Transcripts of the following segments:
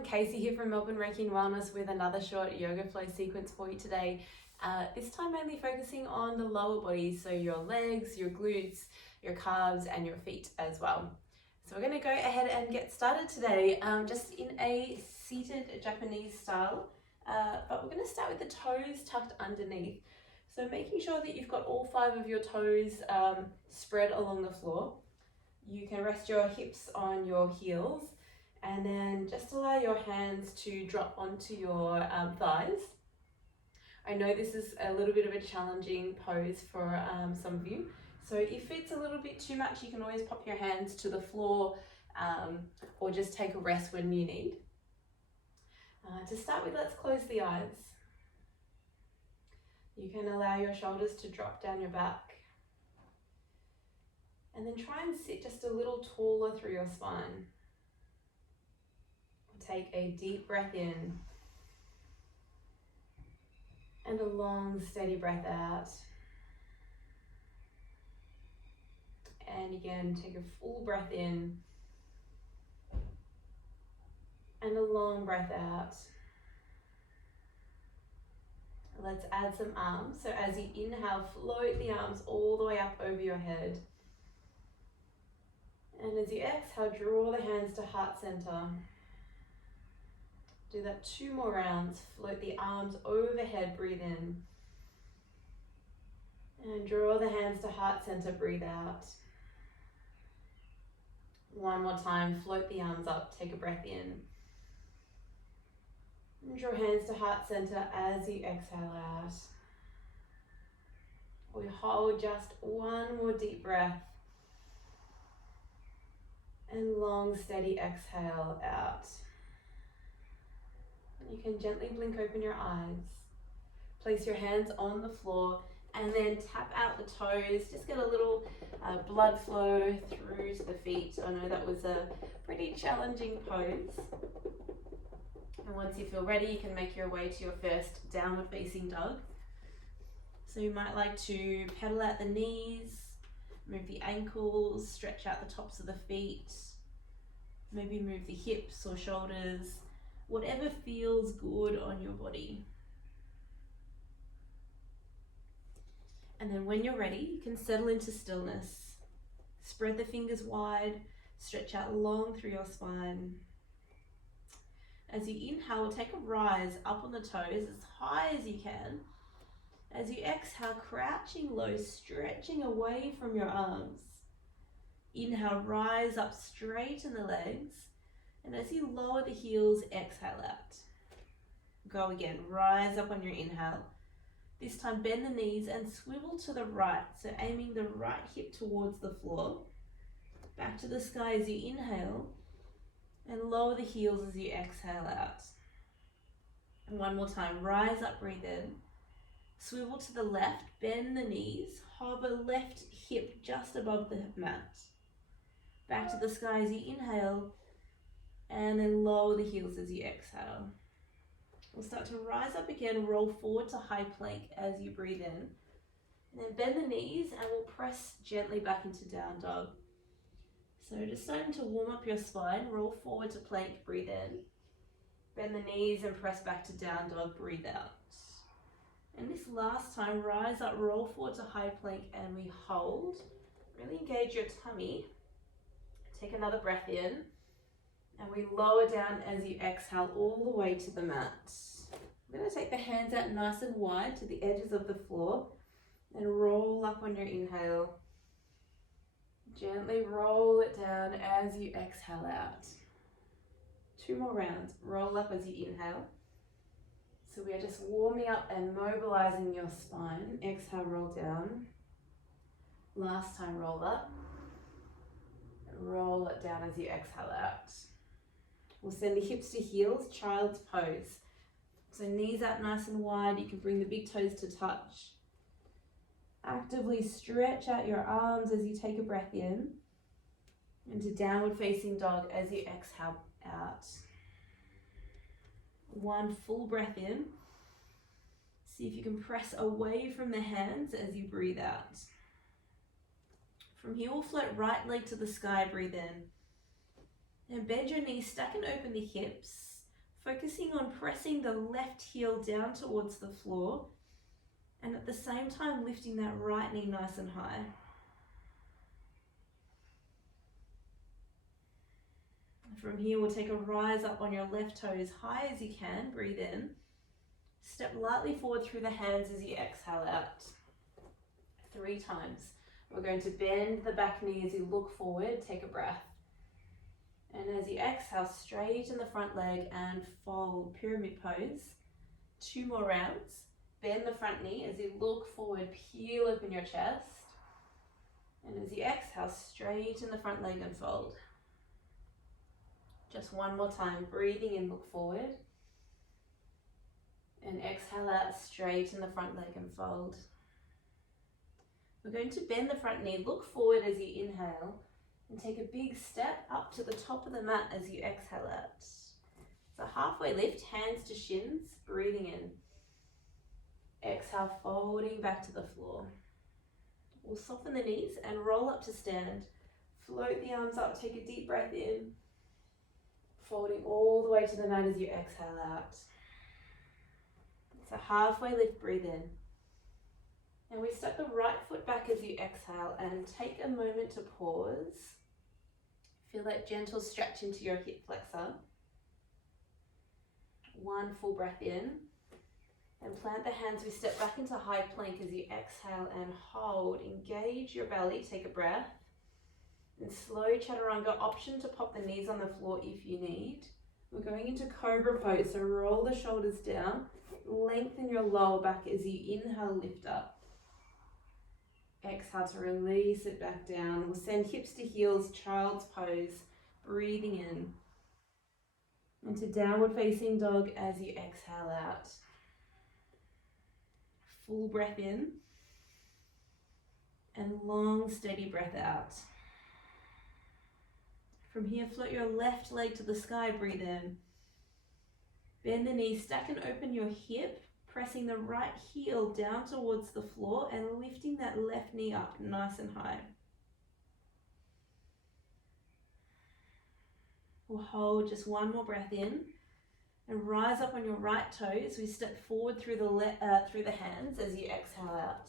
everyone, Casey here from Melbourne Reiki and Wellness with another short yoga flow sequence for you today. This time mainly focusing on the lower body, so your legs, your glutes, your calves and your feet as well. So we're going to go ahead and get started today just in a seated Japanese style, but we're going to start with the toes tucked underneath. So making sure that you've got all 5 of your toes spread along the floor. You can rest your hips on your heels and then just allow your hands to drop onto your thighs. I know this is a little bit of a challenging pose for some of you. So if it's a little bit too much, you can always pop your hands to the floor or just take a rest when you need. To start with, let's close the eyes. You can allow your shoulders to drop down your back. And then try and sit just a little taller through your spine. Take a deep breath in and a long, steady breath out. And again, take a full breath in and a long breath out. Let's add some arms. So as you inhale, float the arms all the way up over your head. And as you exhale, draw the hands to heart center. Do that 2 more rounds. Float the arms overhead, breathe in. And draw the hands to heart center, breathe out. 1 more time, float the arms up, take a breath in. And draw hands to heart center as you exhale out. We hold just 1 more deep breath. And long, steady exhale out. You can gently blink open your eyes. Place your hands on the floor and then tap out the toes. Just get a little blood flow through to the feet. I know that was a pretty challenging pose. And once you feel ready, you can make your way to your first downward facing dog. So you might like to pedal out the knees, move the ankles, stretch out the tops of the feet, maybe move the hips or shoulders, whatever feels good on your body. And then when you're ready, you can settle into stillness. Spread the fingers wide, stretch out long through your spine. As you inhale, take a rise up on the toes as high as you can. As you exhale, crouching low, stretching away from your arms. Inhale, rise up, straighten the legs. And as you lower the heels, exhale out. Go again, rise up on your inhale. This time bend the knees and swivel to the right, so aiming the right hip towards the floor. Back to the sky as you inhale, and lower the heels as you exhale out. And 1 more time, rise up, breathe in. Swivel to the left, bend the knees, hover left hip just above the mat. Back to the sky as you inhale, and then lower the heels as you exhale. We'll start to rise up again, roll forward to high plank as you breathe in. And then bend the knees and we'll press gently back into down dog. So just starting to warm up your spine, roll forward to plank, breathe in. Bend the knees and press back to down dog, breathe out. And this last time, rise up, roll forward to high plank and we hold. Really engage your tummy. Take another breath in. And we lower down as you exhale all the way to the mat. I'm going to take the hands out nice and wide to the edges of the floor and roll up on your inhale. Gently roll it down as you exhale out. 2 more rounds. Roll up as you inhale. So we are just warming up and mobilizing your spine. Exhale, roll down. Last time, roll up. Roll it down as you exhale out. We'll send the hips to heels, child's pose. So knees out nice and wide. You can bring the big toes to touch. Actively stretch out your arms as you take a breath in. Into downward facing dog as you exhale out. 1 full breath in. See if you can press away from the hands as you breathe out. From here, we'll float right leg to the sky, breathe in. And bend your knees, stack and open the hips. focusing on pressing the left heel down towards the floor and at the same time lifting that right knee nice and high. From here, we'll take a rise up on your left toe as high as you can. Breathe in. Step lightly forward through the hands as you exhale out. 3 times. We're going to bend the back knee as you look forward. Take a breath. And as you exhale, straighten the front leg and fold, pyramid pose. 2 more rounds. Bend the front knee as you look forward, peel open your chest. And as you exhale, straighten the front leg and fold. Just 1 more time, breathing in, look forward. And exhale out, straighten the front leg and fold. We're going to bend the front knee, look forward as you inhale, and take a big step up to the top of the mat as you exhale out. So halfway lift, hands to shins, breathing in. Exhale, folding back to the floor. We'll soften the knees and roll up to stand. Float the arms up, take a deep breath in. Folding all the way to the mat as you exhale out. So halfway lift, breathe in. And we step the right foot back as you exhale and take a moment to pause. Feel that gentle stretch into your hip flexor. 1 full breath in. And plant the hands, we step back into high plank as you exhale and hold. Engage your belly, take a breath. And slow chaturanga, option to pop the knees on the floor if you need. We're going into cobra pose, so roll the shoulders down. Lengthen your lower back as you inhale, lift up. Exhale to release it back down. We'll send hips to heels, child's pose, breathing in. Into downward facing dog as you exhale out. Full breath in. And long, steady breath out. From here, float your left leg to the sky, breathe in. Bend the knees, stack and open your hip, pressing the right heel down towards the floor and lifting that left knee up nice and high. We'll hold just 1 more breath in and rise up on your right toes. We step forward through the hands as you exhale out.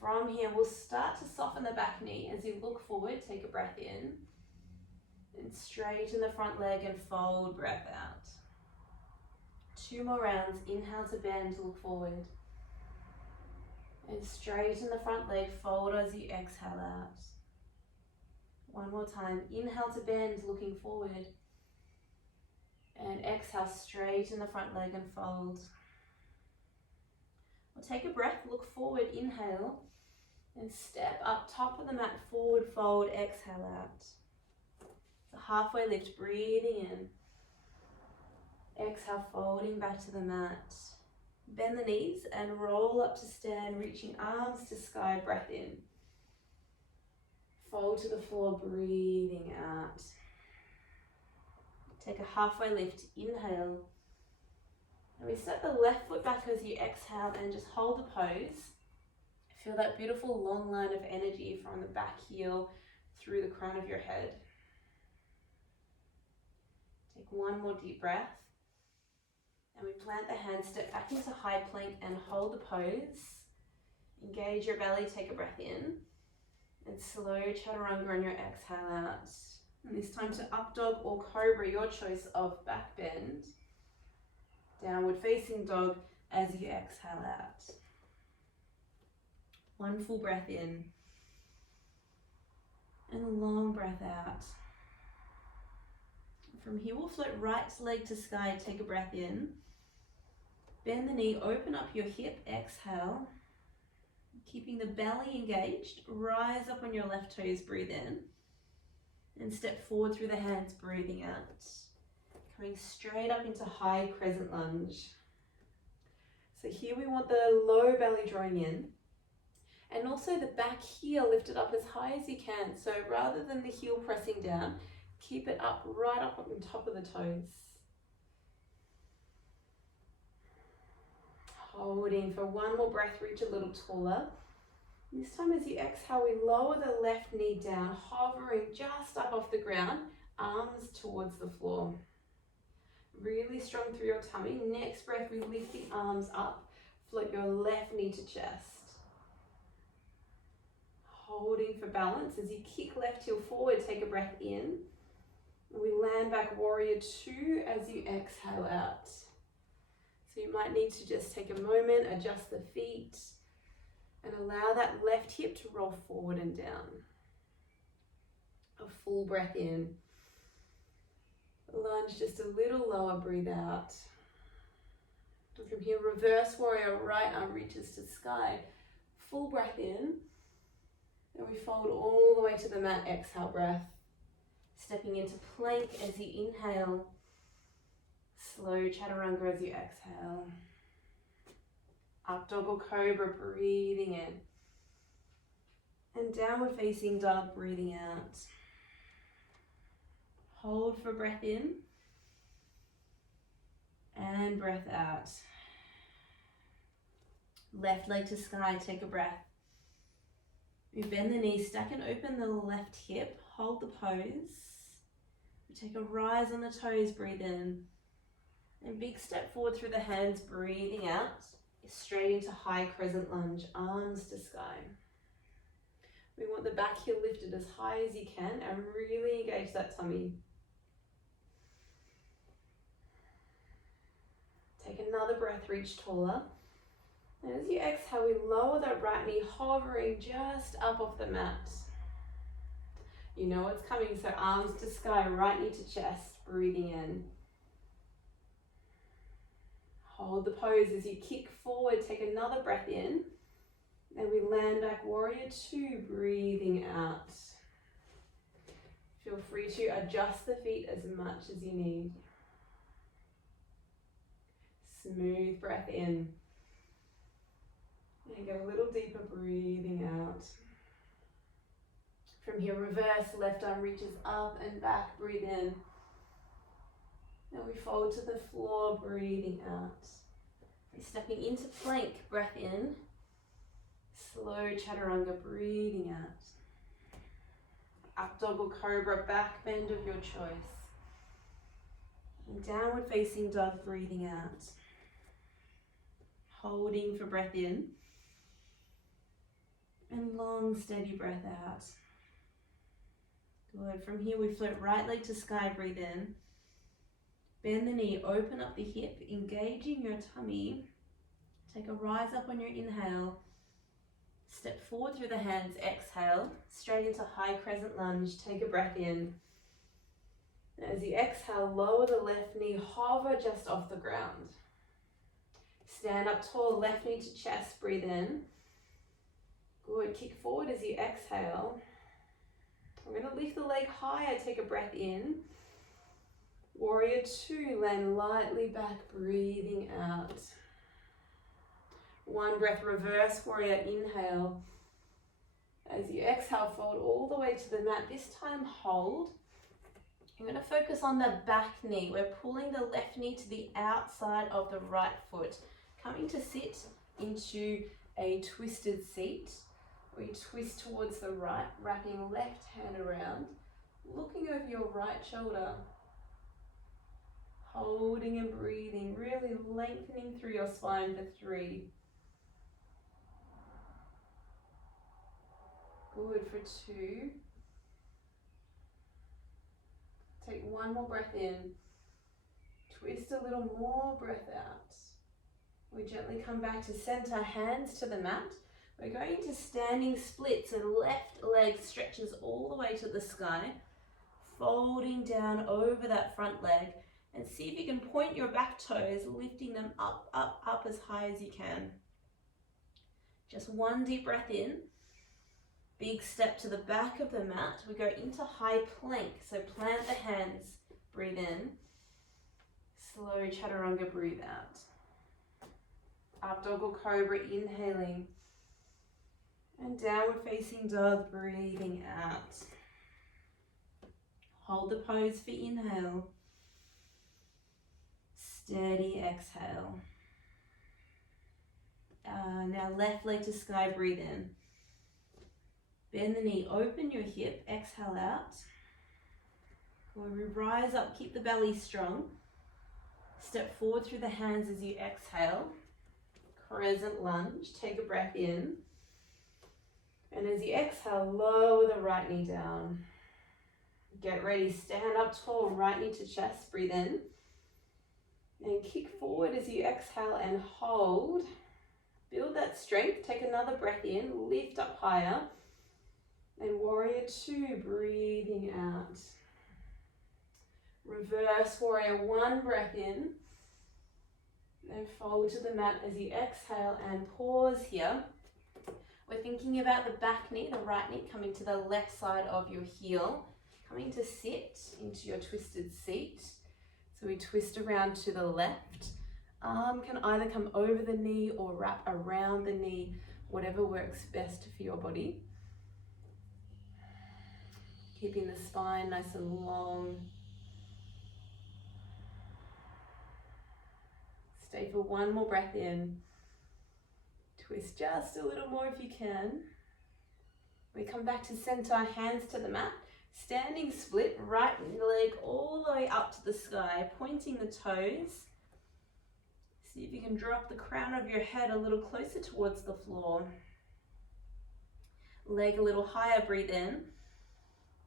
From here, we'll start to soften the back knee as you look forward, take a breath in. And straighten the front leg and fold, breath out. 2 more rounds, inhale to bend, look forward. And straighten the front leg, fold as you exhale out. 1 more time, inhale to bend, looking forward. And exhale, straighten the front leg and fold. We'll take a breath, look forward, inhale. And step up, top of the mat, forward fold, exhale out. So halfway lift, breathing in. Exhale, folding back to the mat. Bend the knees and roll up to stand, reaching arms to sky, breath in. Fold to the floor, breathing out. Take a halfway lift, inhale. And we step the left foot back as you exhale and just hold the pose. Feel that beautiful long line of energy from the back heel through the crown of your head. Take 1 more deep breath. And we plant the hands, step back into high plank and hold the pose. Engage your belly, take a breath in. And slow chaturanga on your exhale out. And this time to up dog or cobra, your choice of back bend. Downward facing dog as you exhale out. 1 full breath in. And a long breath out. From here, we'll float right leg to sky, take a breath in. Bend the knee, open up your hip, exhale. Keeping the belly engaged, rise up on your left toes, breathe in. And step forward through the hands, breathing out. Coming straight up into high crescent lunge. So here we want the low belly drawing in. And also the back heel lifted up as high as you can. So rather than the heel pressing down, keep it up, right up on top of the toes. Holding for 1 more breath, reach a little taller. This time as you exhale, we lower the left knee down, hovering just up off the ground, arms towards the floor. Really strong through your tummy. Next breath, we lift the arms up. Float your left knee to chest. Holding for balance. As you kick left heel forward, take a breath in. And we land back, warrior two, as you exhale out. So you might need to just take a moment, adjust the feet, and allow that left hip to roll forward and down. A full breath in. Lunge just a little lower, breathe out. And from here, reverse warrior, right arm reaches to sky. Full breath in. And we fold all the way to the mat, exhale breath. Stepping into plank as you inhale. Slow chaturanga as you exhale. Up dog or cobra, breathing in. And downward facing dog, breathing out. Hold for breath in. And breath out. Left leg to sky, take a breath. We bend the knees, stack and open the left hip. Hold the pose. We take a rise on the toes, breathe in. And big step forward through the hands, breathing out. Straight into high crescent lunge, arms to sky. We want the back heel lifted as high as you can and really engage that tummy. Take another breath, reach taller. And as you exhale, we lower that right knee, hovering just up off the mat. You know what's coming, so arms to sky, right knee to chest, breathing in. Hold the pose as you kick forward, take another breath in. And we land back, warrior two, breathing out. Feel free to adjust the feet as much as you need. Smooth breath in. And go a little deeper, breathing out. From here, reverse, left arm reaches up and back, breathe in. And we fold to the floor, breathing out. We're stepping into plank, breath in. Slow chaturanga, breathing out. Up dog or cobra, back bend of your choice. And downward facing dog, breathing out. Holding for breath in. And long, steady breath out. Good. From here, we float right leg to sky, breathe in. Bend the knee, open up the hip, engaging your tummy. Take a rise up on your inhale. Step forward through the hands, exhale. Straight into high crescent lunge, take a breath in. As you exhale, lower the left knee, hover just off the ground. Stand up tall, left knee to chest, breathe in. Good, kick forward as you exhale. We're going to lift the leg higher, take a breath in. Warrior two, land lightly back, breathing out. One breath, reverse warrior, inhale. As you exhale, fold all the way to the mat. This time, hold. You're going to focus on the back knee. We're pulling the left knee to the outside of the right foot. Coming to sit into a twisted seat. We twist towards the right, wrapping left hand around, looking over your right shoulder. Holding and breathing, really lengthening through your spine for 3. Good for 2. Take one more breath in. Twist a little more, breath out. We gently come back to center, hands to the mat. We're going to standing splits and left leg stretches all the way to the sky, folding down over that front leg. And see if you can point your back toes, lifting them up, up, up as high as you can. Just one deep breath in. Big step to the back of the mat. We go into high plank. So plant the hands, breathe in. Slow chaturanga, breathe out. Up dog or cobra, inhaling. And downward facing dog, breathing out. Hold the pose for inhale. Steady exhale. Now left leg to sky, breathe in. Bend the knee, open your hip, exhale out. When we rise up, keep the belly strong. Step forward through the hands as you exhale. Crescent lunge. Take a breath in. And as you exhale, lower the right knee down. Get ready. Stand up tall. Right knee to chest. Breathe in. And kick forward as you exhale and hold. Build that strength. Take another breath in. Lift up higher. And warrior two. Breathing out. Reverse warrior one. Breath in. And fold to the mat as you exhale and pause here. We're thinking about the back knee, the right knee coming to the left side of your heel, coming to sit into your twisted seat. So we twist around to the left. Arm can either come over the knee or wrap around the knee, whatever works best for your body. Keeping the spine nice and long. Stay for one more breath in. Twist just a little more if you can. We come back to center, hands to the mat. Standing split, right leg all the way up to the sky, pointing the toes. See if you can drop the crown of your head a little closer towards the floor. Leg a little higher, breathe in.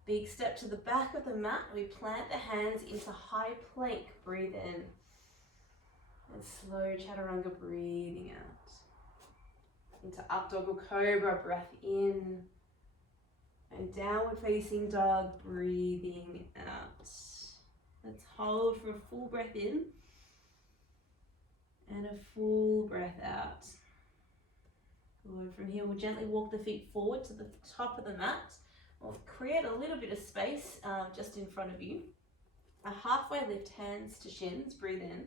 Big step to the back of the mat. We plant the hands into high plank, breathe in. And slow chaturanga, breathing out. Into up dog or cobra, breath in. And downward facing dog, breathing out. Let's hold for a full breath in. And a full breath out. Good. From here, we'll gently walk the feet forward to the top of the mat. We'll create a little bit of space just in front of you. A halfway lift, hands to shins, breathe in.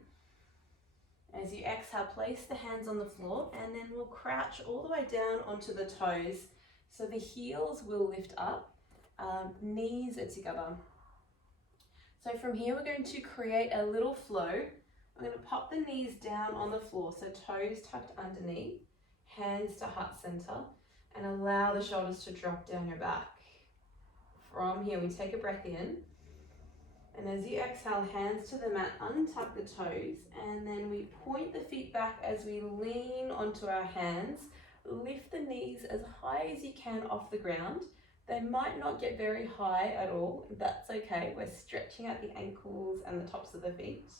As you exhale, place the hands on the floor and then we'll crouch all the way down onto the toes. So the heels will lift up, knees are together. So from here, we're going to create a little flow. I'm going to pop the knees down on the floor, so toes tucked underneath, hands to heart center, and allow the shoulders to drop down your back. From here, we take a breath in. And as you exhale, hands to the mat, untuck the toes, and then we point the feet back as we lean onto our hands. Lift the knees as high as you can off the ground. They might not get very high at all. That's okay. We're stretching out the ankles and the tops of the feet.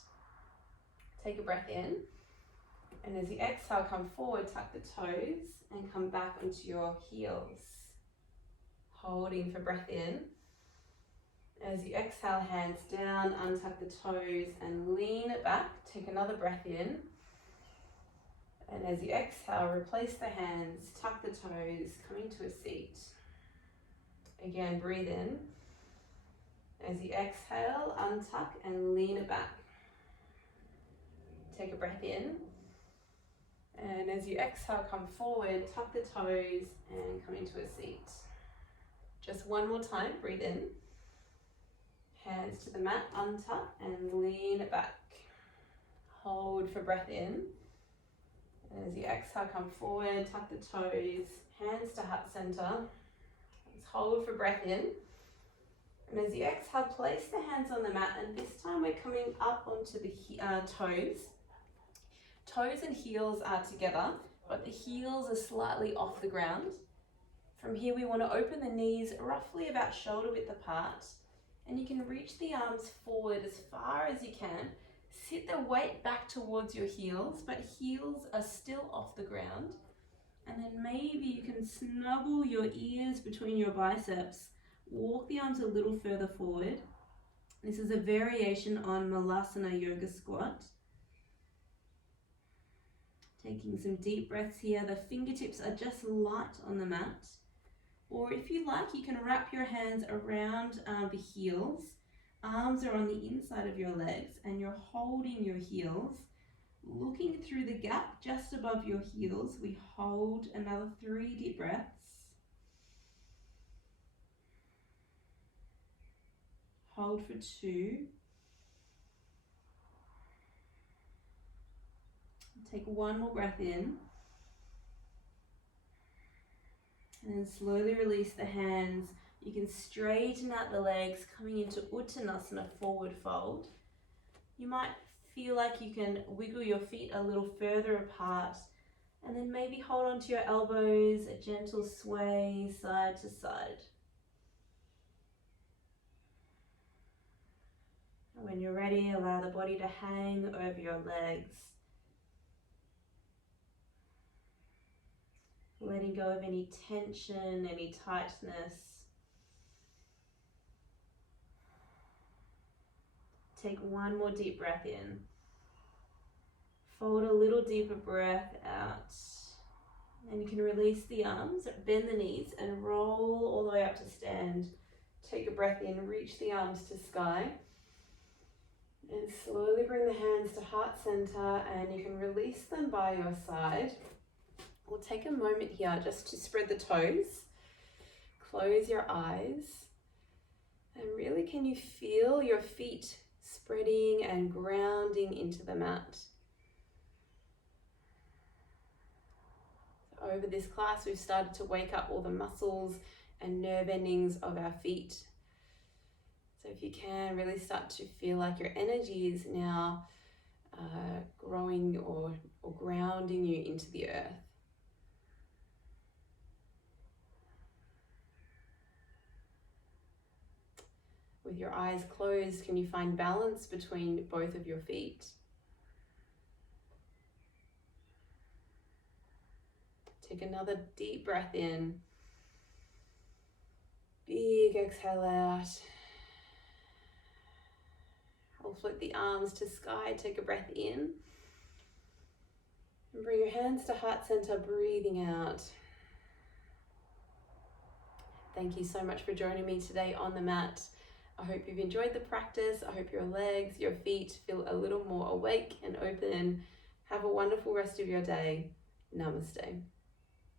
Take a breath in. And as you exhale, come forward, tuck the toes, and come back onto your heels. Holding for breath in. As you exhale, hands down, untuck the toes and lean it back. Take another breath in. And as you exhale, replace the hands, tuck the toes, coming to a seat. Again, breathe in. As you exhale, untuck and lean it back. Take a breath in. And as you exhale, come forward, tuck the toes and come into a seat. Just one more time, breathe in. Hands to the mat, untuck and lean it back. Hold for breath in. And as you exhale, come forward, tuck the toes, hands to heart center. Let's hold for breath in. And as you exhale, place the hands on the mat, and this time we're coming up onto the toes. Toes and heels are together, but the heels are slightly off the ground. From here, we want to open the knees roughly about shoulder width apart. And you can reach the arms forward as far as you can. Sit the weight back towards your heels, but heels are still off the ground. And then maybe you can snuggle your ears between your biceps. Walk the arms a little further forward. This is a variation on Malasana Yoga Squat. Taking some deep breaths here. The fingertips are just light on the mat. Or if you like, you can wrap your hands around the heels. Arms are on the inside of your legs and you're holding your heels. Looking through the gap just above your heels, we hold another 3 deep breaths. Hold for 2. Take one more breath in. And then slowly release the hands. You can straighten out the legs, coming into Uttanasana, forward fold. You might feel like you can wiggle your feet a little further apart, and then maybe hold onto your elbows, a gentle sway side to side. And when you're ready, allow the body to hang over your legs, letting go of any tension, any tightness. Take one more deep breath in. Fold a little deeper breath out. And you can release the arms, bend the knees, and roll all the way up to stand. Take a breath in, reach the arms to sky. And slowly bring the hands to heart center, and you can release them by your side. We'll take a moment here just to spread the toes. Close your eyes. And really, can you feel your feet spreading and grounding into the mat? Over this class, we've started to wake up all the muscles and nerve endings of our feet. So if you can, really start to feel like your energy is now growing or grounding you into the earth. With your eyes closed, can you find balance between both of your feet? Take another deep breath in. Big exhale out. I'll float the arms to sky. Take a breath in. And bring your hands to heart center, breathing out. Thank you so much for joining me today on the mat. I hope you've enjoyed the practice. I hope your legs, your feet feel a little more awake and open. Have a wonderful rest of your day. Namaste.